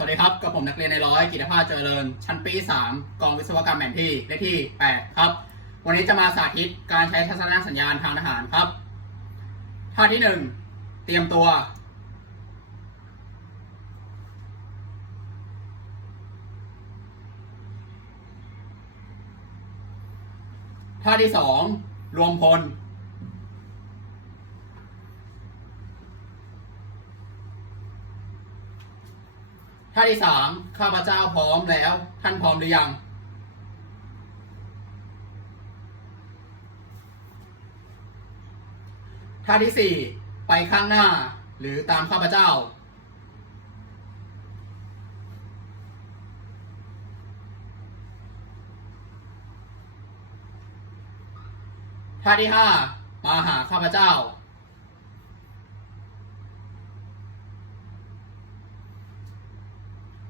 สวัสดีครับกับผมนักเรียนในร้อยกิตติภาสเจริญชั้นปี3กองวิศวกรรมแผนที่เลขที่8ครับวันนี้จะมาสาธิตการใช้ทัศนสัญญาณทางทหารครับท่าที่1เตรียมตัวท่าที่2รวมพลท่าที่3ข้าพเจ้าพร้อมแล้วท่านพร้อมหรือยังท่าที่4ไปข้างหน้าหรือตามข้าพเจ้าท่าที่5มาหาข้าพเจ้า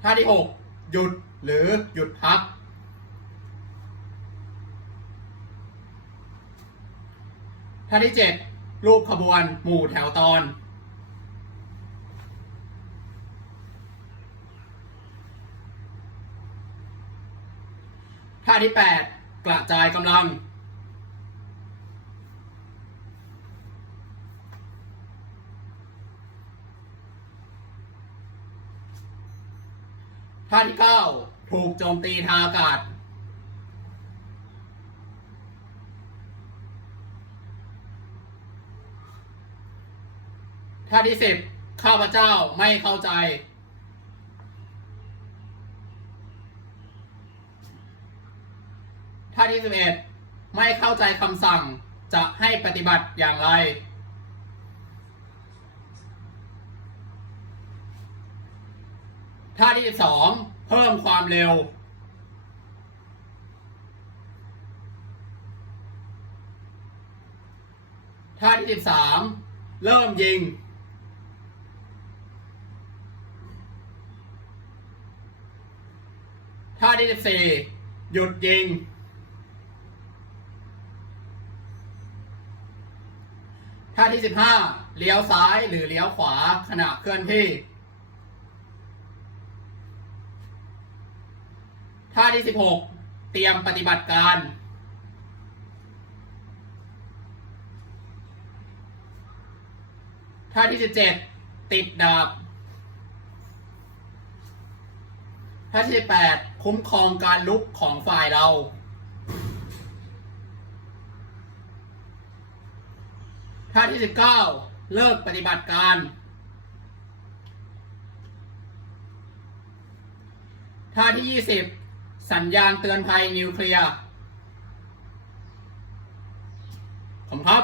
ท่าที่6หยุดหรือหยุดพักท่าที่7รูปขบวนหมู่แถวตอนท่าที่8กระจายกำลังท่าที่9ถูกโจมตีทางอากาศท่าที่10ข้าพเจ้าไม่เข้าใจท่าที่11ไม่เข้าใจคำสั่งจะให้ปฏิบัติอย่างไรท่าที่12เพิ่มความเร็วท่าที่13เริ่มยิงท่าที่14หยุดยิงท่าที่15เลี้ยวซ้ายหรือเลี้ยวขวาขณะเคลื่อนที่ท่าที่16เตรียมปฏิบัติการท่าที่17ติดดาบท่าที่18คุ้มครองการลุกของฝ่ายเราท่าที่19เลิกปฏิบัติการท่าที่20สัญญาณเตือนภัยนิวเคลียร์ขอบคุณครับ